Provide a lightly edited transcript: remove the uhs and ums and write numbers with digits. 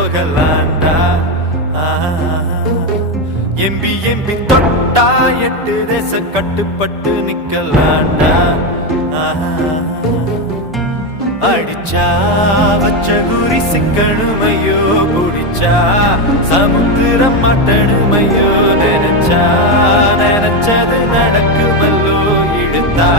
போகலாண்டா MP MP தொட்டா 8 தேச கட்டுப்பட்டு நிக்கலாண்டா அடிச்சா வச்ச குறி சிக்கணுமையோ குடிச்சா சமுத்திரம் மாட்டணுமையோ நினைச்சா நினைச்சது நடக்குமல்லோ இழுத்தா